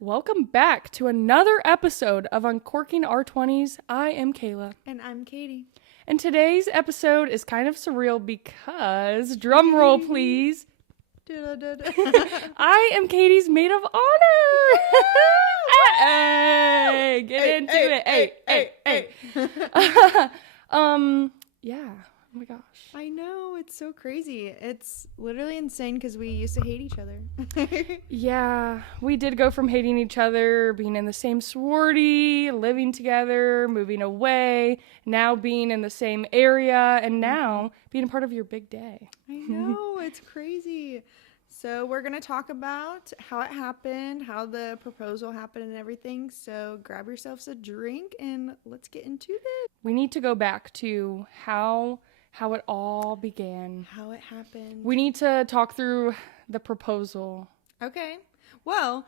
Welcome back to another episode of Uncorking Our 20s. I am Kayla. And I'm Katie. And today's episode is kind of surreal because, drum roll please, I am Katie's Maid of Honor. Hey, get into it. Hey. Yeah. Oh my gosh. I know, it's so crazy. It's literally insane because we used to hate each other. Yeah, we did go from hating each other, being in the same sorority, living together, moving away, now being in the same area, and now being a part of your big day. I know, it's crazy. So we're going to talk about how it happened, how the proposal happened and everything. So grab yourselves a drink and let's get into this. We need to go back to how it all began. How it happened. We need to talk through the proposal. Okay. Well,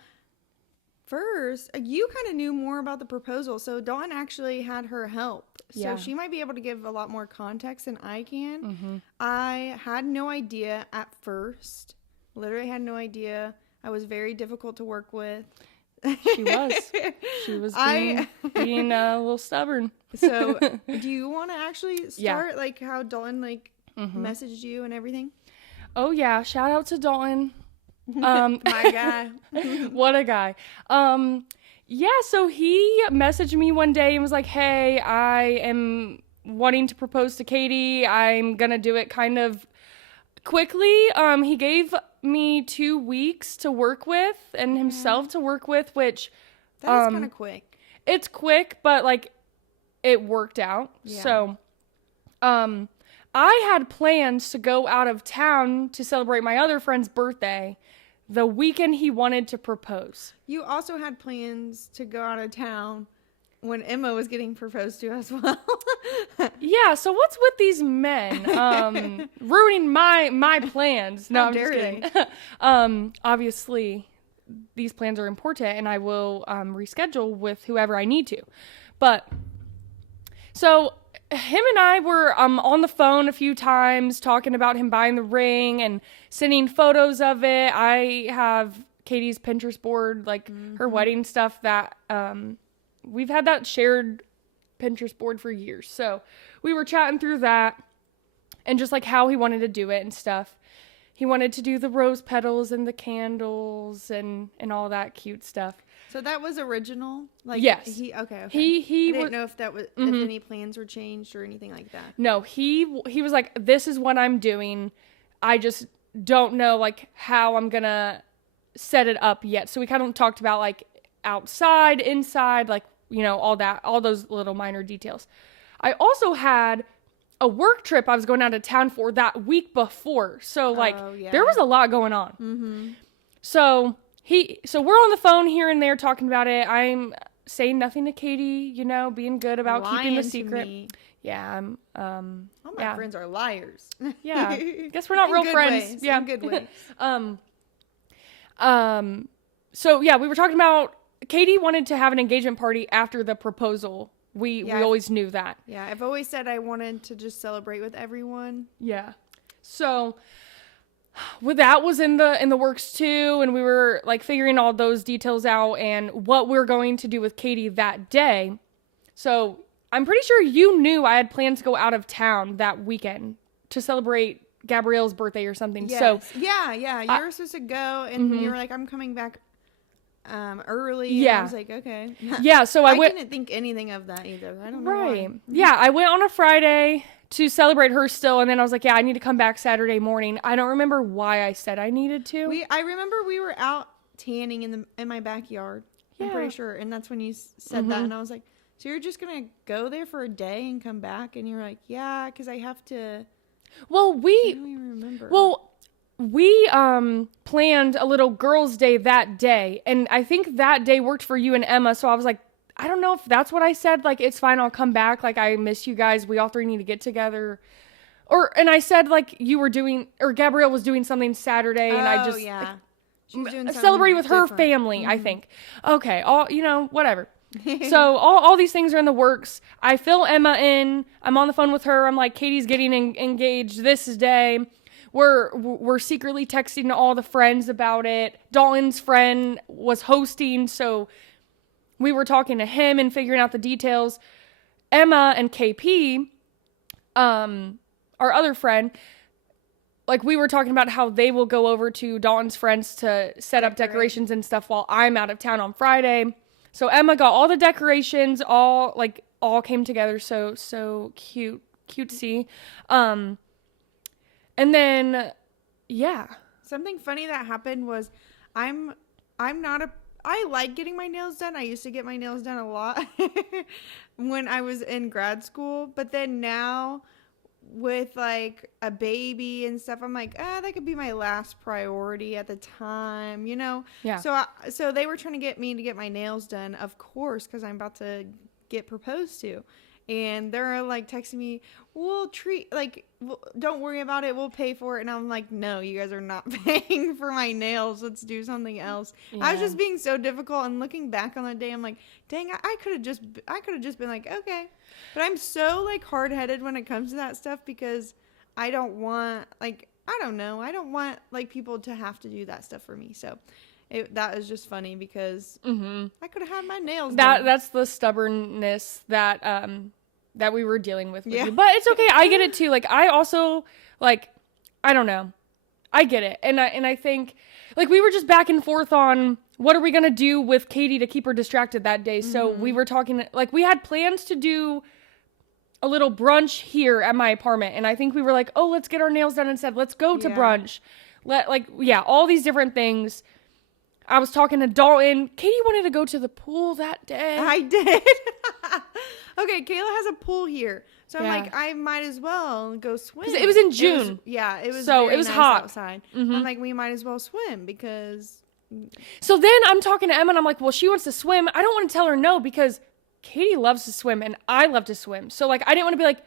first, you kind of knew more about the proposal. So Dawn actually had her help. So she might be able to give a lot more context than I can. Mm-hmm. I had no idea at first. Literally had no idea. I was very difficult to work with. She was being a little stubborn. So do you want to actually start like how Dalton messaged you and everything? Oh yeah, shout out to Dalton. My guy. What a guy. So he messaged me one day and was like, hey, I am wanting to propose to Katie. I'm gonna do it kind of quickly. He gave me 2 weeks to work with and himself to work with, which that is kind of quick. It's quick, but like it worked out. Yeah. So I had plans to go out of town to celebrate my other friend's birthday the weekend he wanted to propose. You also had plans to go out of town when Emma was getting proposed to as well. Yeah, so what's with these men ruining my plans? No, I'm just kidding. Obviously, these plans are important, and I will reschedule with whoever I need to. But, so, him and I were on the phone a few times talking about him buying the ring and sending photos of it. I have Katie's Pinterest board, like her wedding stuff that... we've had that shared Pinterest board for years. So we were chatting through that and just like how he wanted to do it and stuff. He wanted to do the rose petals and the candles and all that cute stuff. So that was original? Like, yes. Okay. He I didn't know if that was if any plans were changed or anything like that. No, he was like, this is what I'm doing. I just don't know like how I'm gonna set it up yet. So we kind of talked about like outside, inside, like, you know, all those little minor details. I also had a work trip I was going out of town for that week before. So like there was a lot going on. Mm-hmm. So we're on the phone here and there talking about it. I'm saying nothing to Katie, you know, being good about keeping the secret. Yeah. All my friends are liars. Yeah. Guess we're not real friends. Ways. Yeah. In good ways. So yeah, we were talking about Katie wanted to have an engagement party after the proposal. We always knew that. Yeah, I've always said I wanted to just celebrate with everyone. Yeah. So that was in the works too, and we were like figuring all those details out and what we're going to do with Katie that day. So I'm pretty sure you knew I had plans to go out of town that weekend to celebrate Gabrielle's birthday or something. Yes. So yeah. You were supposed to go and you were like, I'm coming back early. Yeah. And I was like, okay. Yeah, so I didn't think anything of that either. I don't know why. Yeah, I went on a Friday to celebrate her still, and then I was like, yeah, I need to come back Saturday morning. I don't remember why I said I needed to. I remember we were out tanning in my backyard. Yeah. I'm pretty sure, and that's when you said that, and I was like, so you're just gonna go there for a day and come back? And you're like, yeah, because I have to. Well, I don't even remember. Well, we planned a little girls' day that day, and I think that day worked for you and Emma, so I was like, I don't know if that's what I said, like, it's fine, I'll come back, like, I miss you guys, we all three need to get together, and I said, like, you were doing, or Gabrielle was doing something Saturday, and I just, yeah. She was doing celebrating with her family, I think. Okay, whatever. So all these things are in the works. I fill Emma in, I'm on the phone with her, I'm like, Katie's getting engaged this day. we're secretly texting all the friends about it. Dalton's friend was hosting, so we were talking to him and figuring out the details. Emma and KP, our other friend, like we were talking about how they will go over to Dalton's friends to set up decorations and stuff while I'm out of town on Friday. So Emma got all the decorations, all came together. So cutesy. And then, yeah. Something funny that happened was I like getting my nails done. I used to get my nails done a lot when I was in grad school. But then now with like a baby and stuff, I'm like, that could be my last priority at the time, you know? Yeah. So they were trying to get me to get my nails done, of course, because I'm about to get proposed to. And they're like texting me, don't worry about it, we'll pay for it. And I'm like, no, you guys are not paying for my nails. Let's do something else. Yeah. I was just being so difficult. And looking back on that day, I'm like, dang, I could have just been like, okay. But I'm so like hard headed when it comes to that stuff because I don't want like people to have to do that stuff for me. So that is just funny because I could have had my nails done. That's the stubbornness that we were dealing with you. But it's okay. I get it too. Like, I also, like, I don't know. I get it. And I think, like, we were just back and forth on what are we going to do with Katie to keep her distracted that day. So we were talking, like, we had plans to do a little brunch here at my apartment. And I think we were like, oh, let's get our nails done instead. Let's go to brunch. All these different things. I was talking to Dalton. Katie wanted to go to the pool that day. I did. Okay, Kayla has a pool here. So I'm like, I might as well go swim. It was in June. It was so it was nice hot outside. I'm like, we might as well swim because... So then I'm talking to Emma and I'm like, well, she wants to swim. I don't want to tell her no because Katie loves to swim and I love to swim. So like, I didn't want to be like,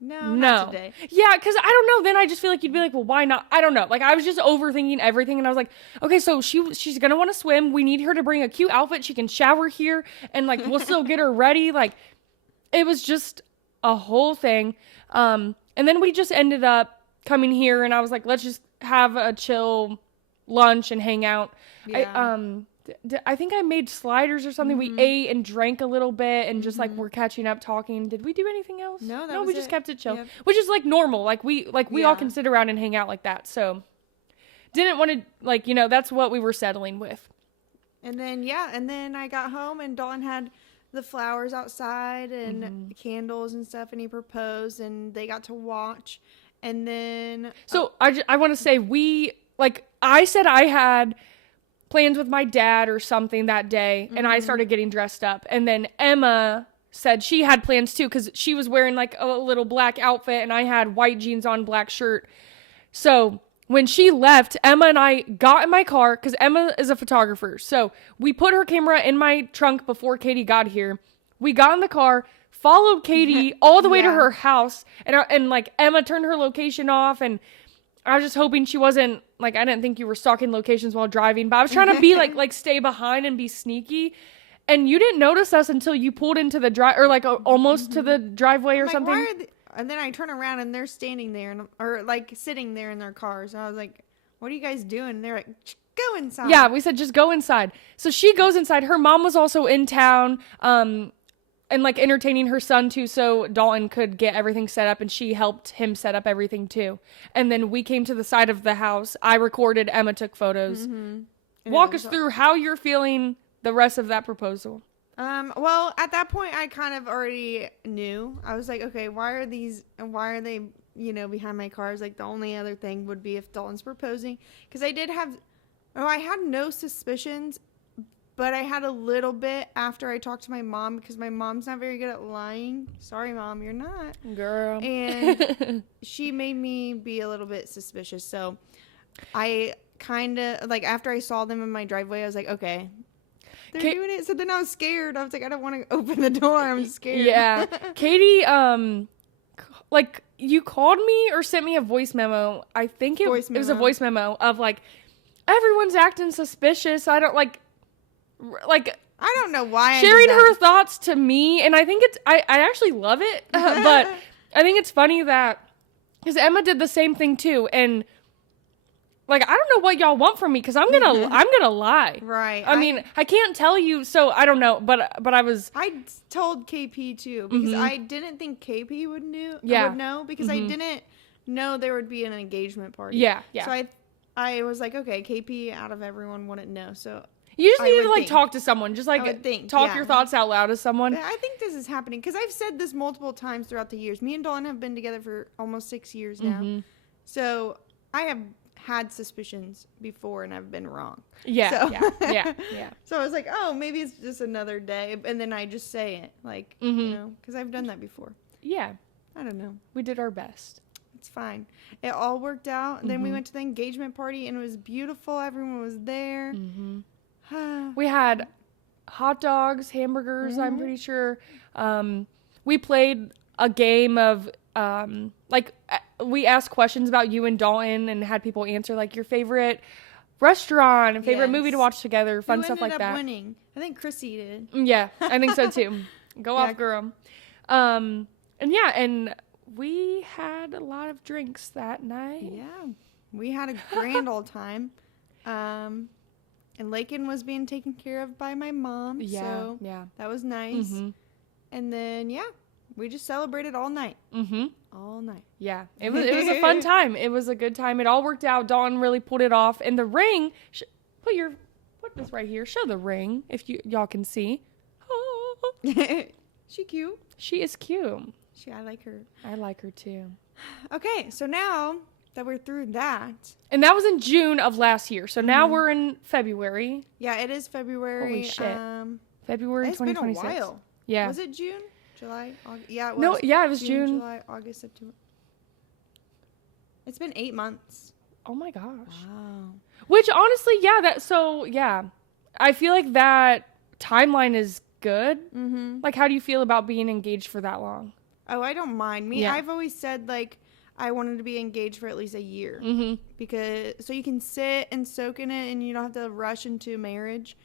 no, not today. Yeah, because I don't know. Then I just feel like you'd be like, well, why not? I don't know. Like, I was just overthinking everything. And I was like, okay, so she's going to want to swim. We need her to bring a cute outfit. She can shower here. And, like, we'll still get her ready. Like, it was just a whole thing. And then we just ended up coming here. And I was like, let's just have a chill lunch and hang out. Yeah. I think I made sliders or something. We ate and drank a little bit and just like we're catching up talking. Did we do anything else? No, we just kept it chill, which is like normal. Like we all can sit around and hang out like that. So didn't want to like, you know, that's what we were settling with. And then I got home and Dalton had the flowers outside and candles and stuff and he proposed and they got to watch. And then so I want to say I said I had plans with my dad or something that day, and I started getting dressed up. And then Emma said she had plans too, because she was wearing like a little black outfit, and I had white jeans on, black shirt. So when she left, Emma and I got in my car, because Emma is a photographer. So we put her camera in my trunk before Katie got here. We got in the car, followed Katie all the way to her house, and like Emma turned her location off, and I was just hoping she wasn't, like, I didn't think you were stalking locations while driving, but I was trying to be, like stay behind and be sneaky. And you didn't notice us until you pulled into the drive, or, like, almost to the driveway or something. And then I turn around, and they're standing there, or, like, sitting there in their cars. And I was like, what are you guys doing? And they're like, go inside. Yeah, we said, just go inside. So she goes inside. Her mom was also in town, and like entertaining her son too, so Dalton could get everything set up, and she helped him set up everything too. And then we came to the side of the house. I recorded, Emma took photos. Walk us through how you're feeling the rest of that proposal. Well, at that point I kind of already knew. I was like, okay, why are they, you know, behind my cars? Like, the only other thing would be if Dalton's proposing, because I had no suspicions. But I had a little bit after I talked to my mom, because my mom's not very good at lying. Sorry, Mom, you're not. Girl. And she made me be a little bit suspicious. So I kind of, like, after I saw them in my driveway, I was like, okay, they're doing it. So then I was scared. I was like, I don't want to open the door. I'm scared. Yeah. Katie, like, you called me or sent me a voice memo. I think it was a voice memo of, like, everyone's acting suspicious. I don't, like, I don't know why sharing her thoughts to me, and I think it's I actually love it, but I think it's funny that because Emma did the same thing too, and like, I don't know what y'all want from me, because I'm gonna lie. Right. I mean, I can't tell you, so I don't know, but I told KP too, because I didn't think KP would know, because I didn't know there would be an engagement party. Yeah. So I was like, okay, KP out of everyone wouldn't know, so you just need to like talk to someone, just like talk your thoughts out loud to someone. I think this is happening, because I've said this multiple times throughout the years. Me and Dawn have been together for almost 6 years now, so I have had suspicions before and I've been wrong. Yeah. So I was like, oh, maybe it's just another day, and then I just say it, like, you know, because I've done that before. Yeah. I don't know. We did our best. It's fine. It all worked out. And then we went to the engagement party, and it was beautiful. Everyone was there. We had hot dogs, hamburgers, I'm pretty sure. We played a game of, like, we asked questions about you and Dalton and had people answer, like, your favorite restaurant and favorite movie to watch together, fun stuff like that. Who ended up winning? I think Chrissy did. Yeah, I think so too. Go off, girl. And we had a lot of drinks that night. Yeah, we had a grand old time. And Lakin was being taken care of by my mom. So that was nice. And then, we just celebrated all night. All night. Yeah, it was a fun time. It was a good time. It all worked out. Dawn really pulled it off. And the ring, put this right here. Show the ring if y'all can see. She cute. She is cute. I like her. I like her too. Okay, so now that we're through that. And that was in June of last year. So now we're in February. Yeah, it is February. Holy shit. February 2026. It's been a while. Yeah. Was it June? July? August? Yeah, it was. No, yeah, it was June. July, August, September. It's been 8 months. Oh my gosh. Wow. Which honestly, I feel like that timeline is good. Like, how do you feel about being engaged for that long? Oh, I don't mind. I've always said, like, I wanted to be engaged for at least a year. Because, so you can sit and soak in it and you don't have to rush into marriage.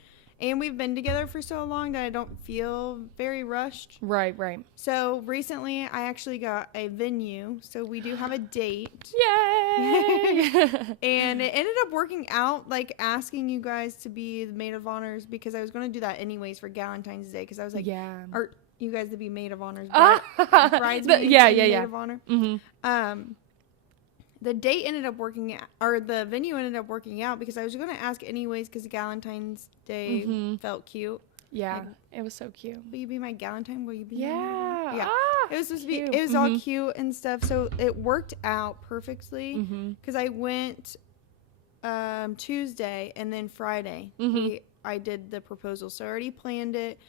And we've been together for so long that I don't feel very rushed. Right. So recently I actually got a venue. So we do have a date. Yay! And it ended up working out, like asking you guys to be the Maid of Honors, because I was going to do that anyways for Valentine's Day. Because I was like, or you guys to be Maid of Honors. Bridesmaid. Maid of Honor. The date ended up working out, or the venue ended up working out, because I was going to ask anyways, because Valentine's Day felt cute. Yeah, like, it was so cute. Will you be my Galentine? Will you be? Yeah. It was supposed to be. It was all cute and stuff, so it worked out perfectly. Because I went Tuesday and then Friday. I did the proposal, so I already planned it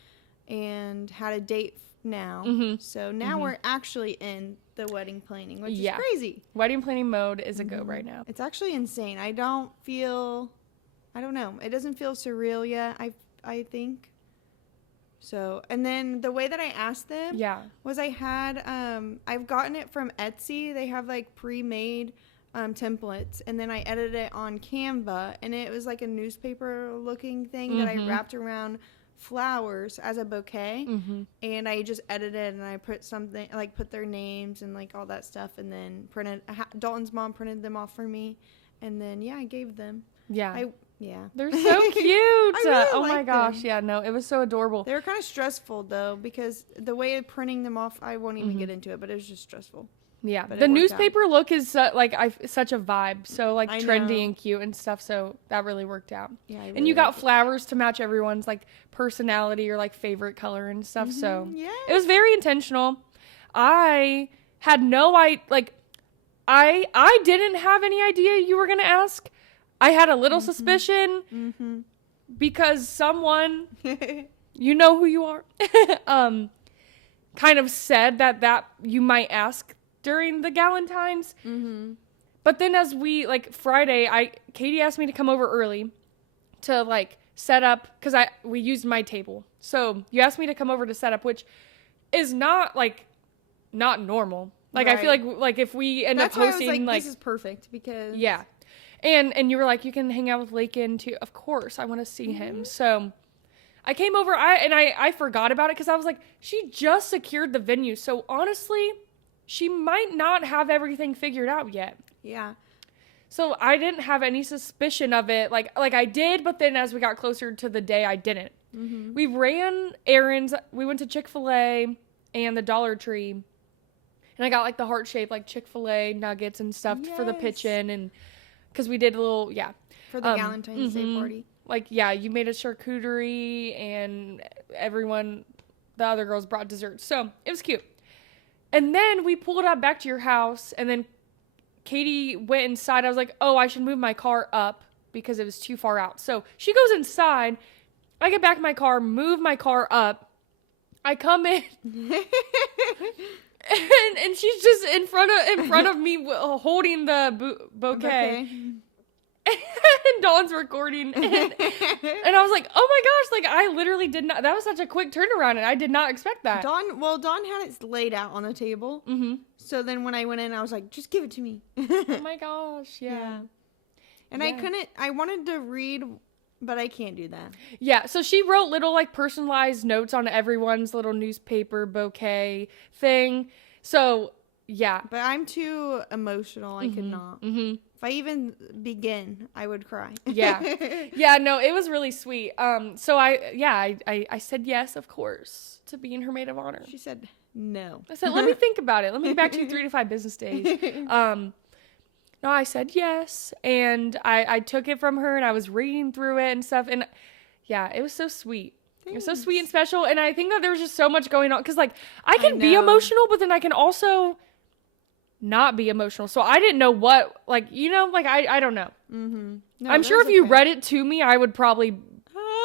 and had a date now. So now we're actually in the wedding planning, which is crazy. Wedding planning mode is a go right now. It's actually insane. I don't know. It doesn't feel surreal yet, I think. So, and then the way that I asked them was I had, I've gotten it from Etsy. They have like pre-made templates, and then I edited it on Canva, and it was like a newspaper looking thing that I wrapped around flowers as a bouquet, and I just edited and I put something, like put their names and like all that stuff, and then Dalton's mom printed them off for me, and then I gave them. They're so cute. Oh my gosh. Yeah, no, it was so adorable. They were kind of stressful though, because the way of printing them off, I won't even get into it, but it was just stressful. Yeah, but the newspaper look is such a vibe, so like trendy and cute and stuff. So that really worked out. Yeah, and you got flowers to match everyone's like personality or like favorite color and stuff. So it was very intentional. I had no idea. I didn't have any idea you were gonna ask. I had a little suspicion because someone, you know who you are, kind of said that you might ask during the Galentine's. But then as we, like, Friday, Katie asked me to come over early to, like, set up, because we used my table. So you asked me to come over to set up, which is not normal. Like, I feel like if we end up hosting, I was like, this is perfect, because... Yeah. And you were like, you can hang out with Lakin too. Of course, I want to see him. So I came over, I forgot about it, because I was like, she just secured the venue. So honestly, she might not have everything figured out yet. Yeah. So I didn't have any suspicion of it. Like I did, but then as we got closer to the day, I didn't. Mm-hmm. We ran errands. We went to Chick-fil-A and the Dollar Tree. And I got like the heart-shaped like Chick-fil-A nuggets and stuff for the pitch-in. And because we did a little, for the Valentine's Day party. Like, you made a charcuterie and the other girls brought desserts. So it was cute. And then we pulled up back to your house, and then Katie went inside. I was like, oh, I should move my car up because it was too far out. So she goes inside. I get back in my car, move my car up. I come in, and she's just in front of me holding the bouquet. And Dawn's recording, and I was like, oh my gosh, like I literally did not, that was such a quick turnaround, and I did not expect that. Dawn had it laid out on the table. Mm-hmm. So then when I went in, I was like, just give it to me. Oh my gosh, yeah. And I wanted to read, but I can't do that. Yeah, so she wrote little like personalized notes on everyone's little newspaper bouquet thing. So yeah. But I'm too emotional. I could not. Mm-hmm. If I even begin, I would cry. Yeah. Yeah, no, it was really sweet. So I said yes, of course, to being her maid of honor. She said no. I said, let me think about it. Let me get back to you 3 to 5 business days. No, I said yes. And I took it from her and I was reading through it and stuff. And yeah, it was so sweet. Thanks. It was so sweet and special. And I think that there was just so much going on. Because like, I can be emotional, but then I can also not be emotional. So I didn't know what, like, I don't know. Mm-hmm. No, I'm sure if you read it to me, I would probably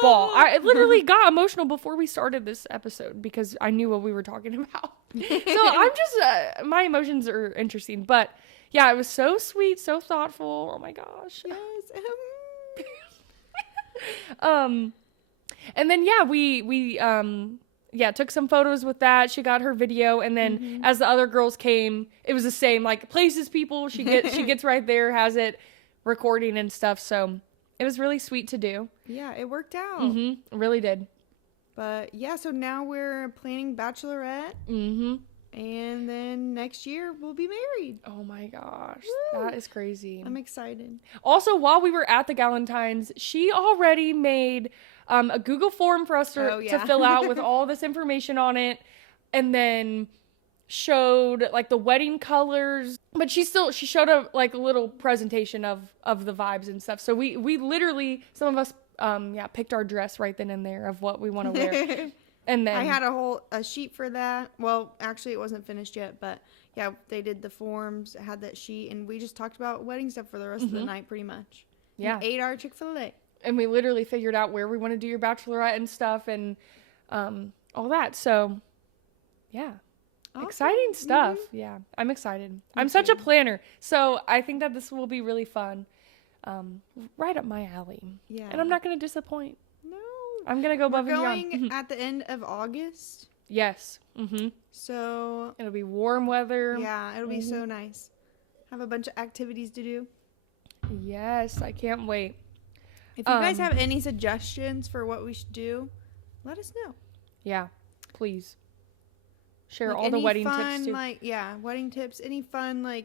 bawl. I literally got emotional before we started this episode because I knew what we were talking about. So I'm just, my emotions are interesting. But yeah, it was so sweet, so thoughtful. Oh my gosh. Yes. And then we took some photos with that. She got her video, and then as the other girls came, it was the same, like places people. She gets right there, has it recording and stuff. So it was really sweet to do. Yeah, it worked out. It really did. But yeah, so now we're planning bachelorette. Mm-hmm. And then next year we'll be married. Oh my gosh, that is crazy. I'm excited. Also, while we were at the Galentine's, she already made a Google form for us to fill out with all this information on it, and then showed like the wedding colors. But she showed a little presentation of the vibes and stuff. So we literally, some of us picked our dress right then and there of what we want to wear. And then I had a sheet for that. Well, actually it wasn't finished yet, but yeah, they did the forms, had that sheet, and we just talked about wedding stuff for the rest of the night pretty much. Yeah. We ate our Chick-fil-A. And we literally figured out where we want to do your bachelorette and stuff and all that. So, yeah. Awesome. Exciting stuff. Mm-hmm. Yeah, I'm excited. I'm such a planner. So I think that this will be really fun. Right up my alley. Yeah. And I'm not going to disappoint. No. I'm going to go above and beyond. We're going at the end of August. Yes. Mm-hmm. So. It'll be warm weather. Yeah, it'll be so nice. Have a bunch of activities to do. Yes, I can't wait. If you guys have any suggestions for what we should do, let us know. Yeah, please. Share all the wedding tips too. Wedding tips. Any fun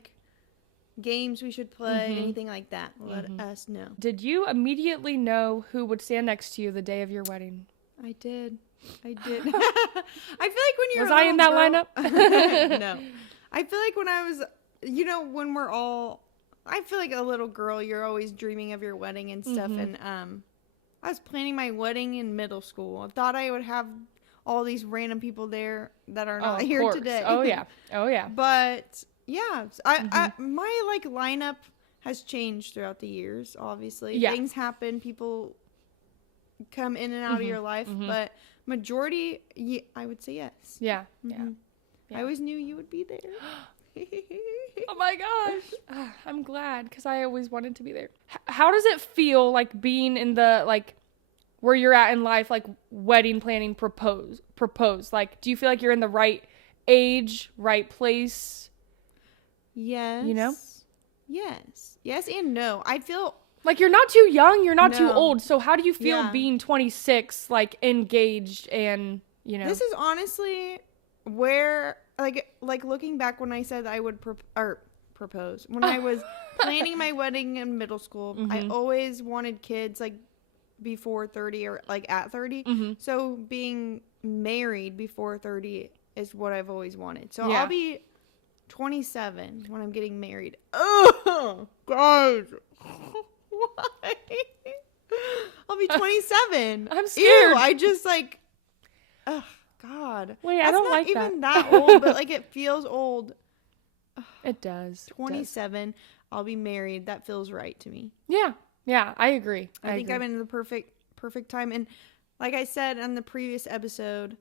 games we should play, anything like that. Let us know. Did you immediately know who would stand next to you the day of your wedding? I did. I feel like when you're was I in that lineup? No. I feel like when I was, when we're all. I feel like a little girl, you're always dreaming of your wedding and stuff. And I was planning my wedding in middle school. I thought I would have all these random people there that are not here today. Oh yeah. But yeah, my lineup has changed throughout the years. Obviously, things happen. People come in and out of your life, but majority, I would say yes. Yeah. I always knew you would be there. Oh my gosh. I'm glad because I always wanted to be there. How does it feel being in the where you're at in life, wedding planning, propose? Do you feel like you're in the right age, right place? Yes. Yes and no. I feel you're not too young, you're not too old. So how do you feel being 26, engaged and, This is honestly where like looking back when I said I would propose, when I was planning my wedding in middle school, I always wanted kids like before 30 or like at 30. So being married before 30 is what I've always wanted. So I'll be 27 when I'm getting married. Oh, guys. Why? I'll be 27. I'm scared. Ew, I just like, oh, God. Wait, I don't like that. It's not even that old, but like it feels old. It does. 27. I'll be married. That feels right to me. Yeah. Yeah, I agree. I think I'm in the perfect time. And like I said on the previous episode,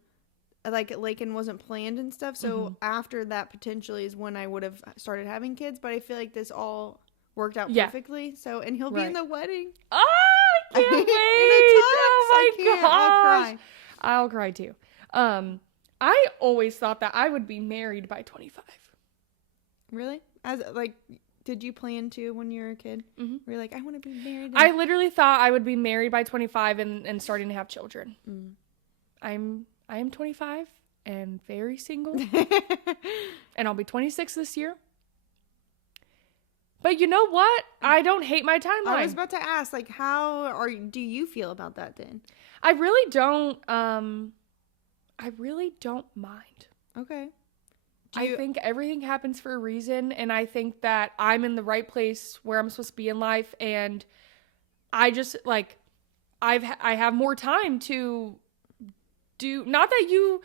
like Lakin wasn't planned and stuff. So after that potentially is when I would have started having kids. But I feel like this all worked out perfectly. So, and he'll be in the wedding. Oh, I can't wait. Oh my gosh. I'll cry too. I always thought that I would be married by 25. Really? As like, did you plan to when you were a kid? Were you like, I want to be married? I literally thought I would be married by 25 and starting to have children. I am 25 and very single. And I'll be 26 this year. But you know what? I don't hate my timeline. I was about to ask, like, do you feel about that then? I really don't mind. Okay. I think everything happens for a reason, and I think that I'm in the right place where I'm supposed to be in life, and I just, like, I have more time to do, not that you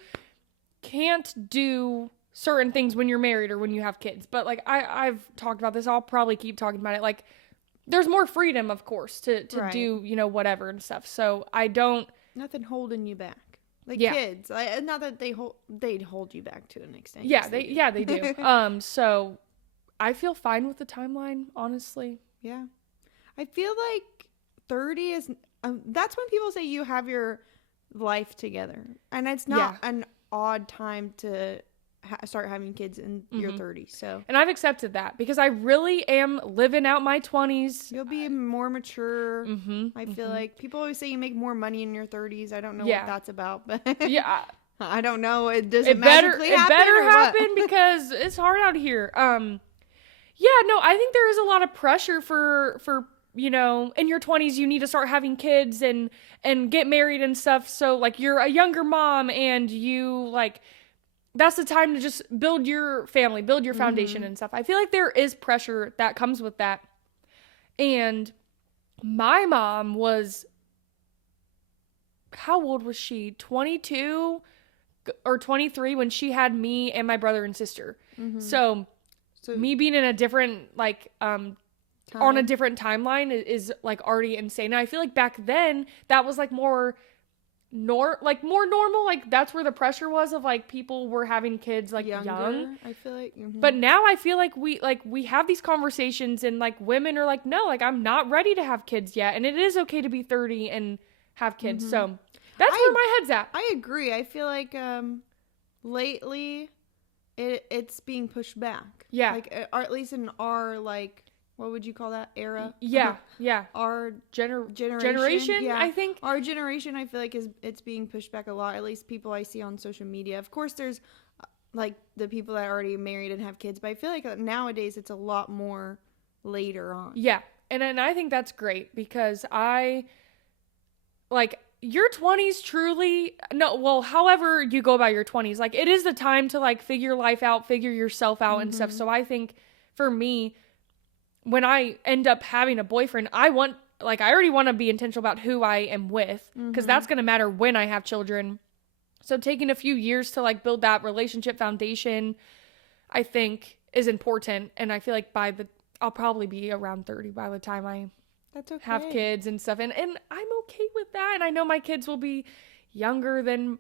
can't do certain things when you're married or when you have kids, but, like, I've talked about this, I'll probably keep talking about it, like, there's more freedom, of course, to do, you know, whatever and stuff, so I don't... Nothing holding you back. Like kids, not that they'd hold you back to an extent. Yeah, they do. So I feel fine with the timeline, honestly. Yeah, I feel like 30 is. That's when people say you have your life together, and it's not an odd time to start having kids in your 30s. So, and I've accepted that because I really am living out my 20s. You'll be more mature. I feel like people always say you make more money in your 30s. I don't know what that's about, but I don't know. It doesn't magically happen. It better happen because it's hard out here. I think there is a lot of pressure for you know, in your 20s you need to start having kids and get married and stuff. So like you're a younger mom and you like. That's the time to just build your family, build your foundation and stuff. I feel like there is pressure that comes with that. And my mom was, how old was she? 22 or 23 when she had me and my brother and sister. So me being in a different, like, on a different timeline is like already insane. And I feel like back then that was like more normal, like that's where the pressure was of like people were having kids like young. I feel like but now I feel like we have these conversations and like women are like, no, like I'm not ready to have kids yet, and it is okay to be 30 and have kids. So that's where my head's at. I agree. I feel like lately it's being pushed back, like or at least in our, like, what would you call that era? Yeah. Our generation, I think. Our generation, I feel like it's being pushed back a lot. At least people I see on social media. Of course, there's like the people that are already married and have kids, but I feel like nowadays it's a lot more later on. Yeah, and I think that's great because I like your 20s truly. No, well, however you go about your 20s, like it is the time to like figure life out, figure yourself out and stuff. So I think for me, when I end up having a boyfriend, I already want to be intentional about who I am with because that's going to matter when I have children. So taking a few years to like build that relationship foundation, I think is important. And I feel like I'll probably be around 30 by the time I have kids and stuff. And I'm okay with that. And I know my kids will be younger than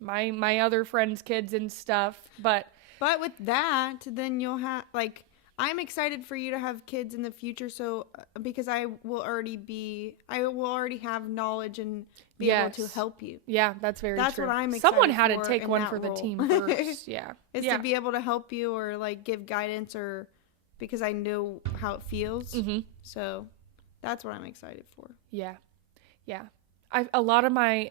my other friends' kids and stuff. But with that, then you'll have like, I'm excited for you to have kids in the future, so because I will already have knowledge and be able to help you. Yeah, that's very true. That's what I'm excited Someone had for to take one for role. The team first. Yeah. It's to be able to help you or like give guidance or because I know how it feels. So that's what I'm excited for. Yeah. a lot of my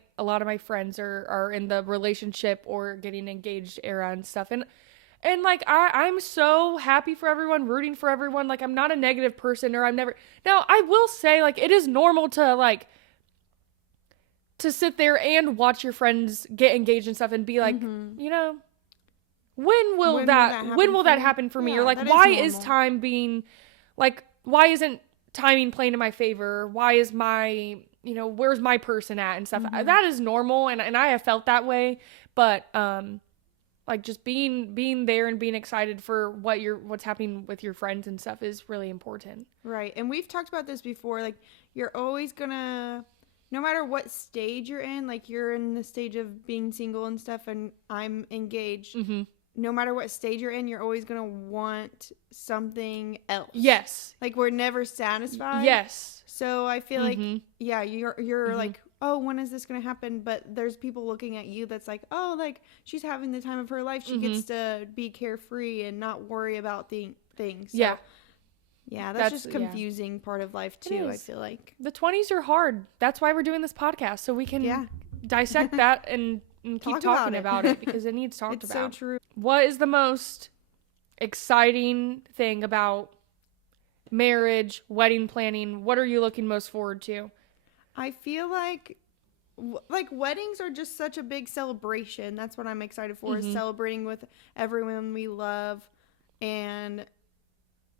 friends are in the relationship or getting engaged era and stuff. And like, I'm so happy for everyone, rooting for everyone. Like, I'm not a negative person, or now I will say, like, it is normal to sit there and watch your friends get engaged and stuff and be like, you know, when will that happen for me? Or like, why is time being, like, why isn't timing playing in my favor? Why is my, you know, where's my person at and stuff? That is normal. And I have felt that way, but, like, just being there and being excited for what's happening with your friends and stuff is really important. Right. And we've talked about this before. Like, you're always gonna, no matter what stage you're in, like, you're in the stage of being single and stuff, and I'm engaged. No matter what stage you're in, you're always gonna want something else. Yes. Like, we're never satisfied. Yes. So I feel like, yeah, you're like, oh, when is this going to happen? But there's people looking at you that's like, oh, like, she's having the time of her life. She gets to be carefree and not worry about things. So, yeah, that's just confusing part of life, too, I feel like. The 20s are hard. That's why we're doing this podcast, so we can dissect that and keep talking about it because it needs talked about. It's so true. What is the most exciting thing about marriage, wedding planning? What are you looking most forward to? I feel like weddings are just such a big celebration. That's what I'm excited for, is celebrating with everyone we love. And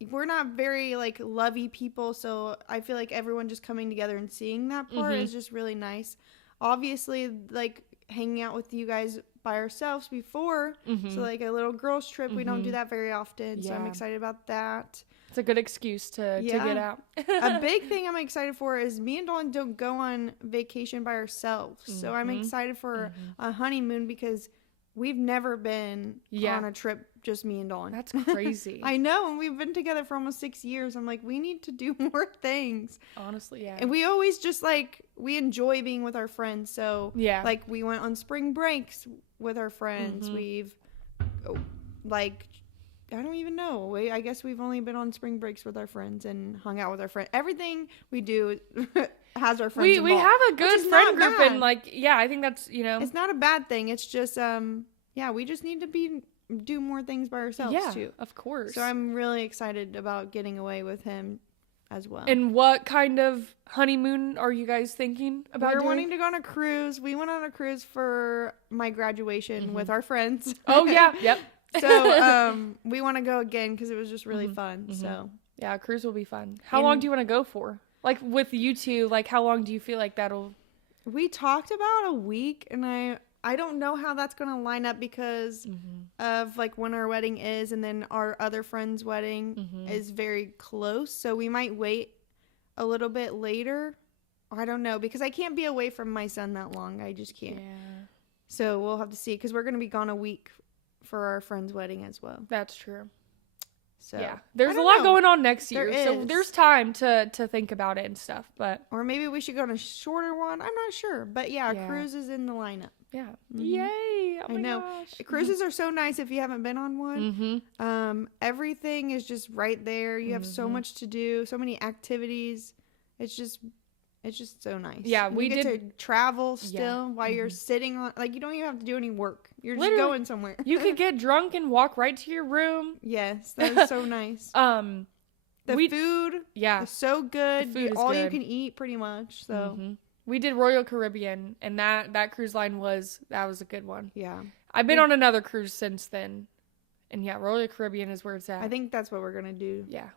we're not very, like, lovey people, so I feel like everyone just coming together and seeing that part is just really nice. Obviously, like, hanging out with you guys by ourselves before, so, like, a little girls trip, we don't do that very often, so I'm excited about that. It's a good excuse to get out. A big thing I'm excited for is me and Dawn don't go on vacation by ourselves. So I'm excited for a honeymoon because we've never been on a trip, just me and Dawn. That's crazy. I know. And we've been together for almost 6 years. I'm like, we need to do more things. Honestly, yeah. And we always just, like, we enjoy being with our friends. So, like, we went on spring breaks with our friends. We've, like, I don't even know. I guess we've only been on spring breaks with our friends and hung out with our friends. Everything we do has our friends involved. We have a good friend group, and, like, I think that's, you know. It's not a bad thing. It's just, we just need to do more things by ourselves, too. Yeah, of course. So I'm really excited about getting away with him as well. And what kind of honeymoon are you guys thinking about We're wanting to go on a cruise. We went on a cruise for my graduation with our friends. Oh, yeah. Yep. So, we want to go again because it was just really fun. So, yeah, a cruise will be fun. How long do you want to go for? Like, with you two, like, how long do you feel like that'll... We talked about a week, and I don't know how that's going to line up because of, like, when our wedding is, and then our other friend's wedding is very close. So we might wait a little bit later. I don't know, because I can't be away from my son that long. I just can't. Yeah. So we'll have to see, because we're going to be gone a week for our friend's wedding as well. That's true. So yeah, there's a lot going on next year, so there's time to think about it and stuff. But or maybe we should go on a shorter one. I'm not sure, but cruise is in the lineup. Yeah, yay! Oh I know. Gosh. Cruises are so nice if you haven't been on one. Everything is just right there. You have so much to do, so many activities. It's just so nice. Yeah, we get to travel still while you're sitting on, like, you don't even have to do any work. You're just going somewhere. You could get drunk and walk right to your room. Yes, that is so nice. The food is so good. The food is all good. You can eat pretty much. So we did Royal Caribbean, and that cruise line was a good one. Yeah. I've been on another cruise since then. And Royal Caribbean is where it's at. I think that's what we're going to do. Yeah.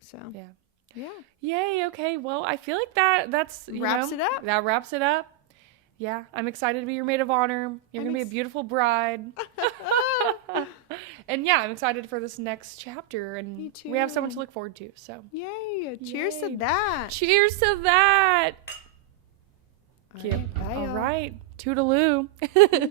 So. Yeah. Yeah. Yay. Okay. Well, I feel like that wraps it up. That wraps it up. Yeah. I'm excited to be your maid of honor. You're going to be a beautiful bride. And I'm excited for this next chapter. And Me too. We have so much to look forward to. So. Yay. Cheers to that. Cheers to that. All right. Bye, all right. Toodaloo.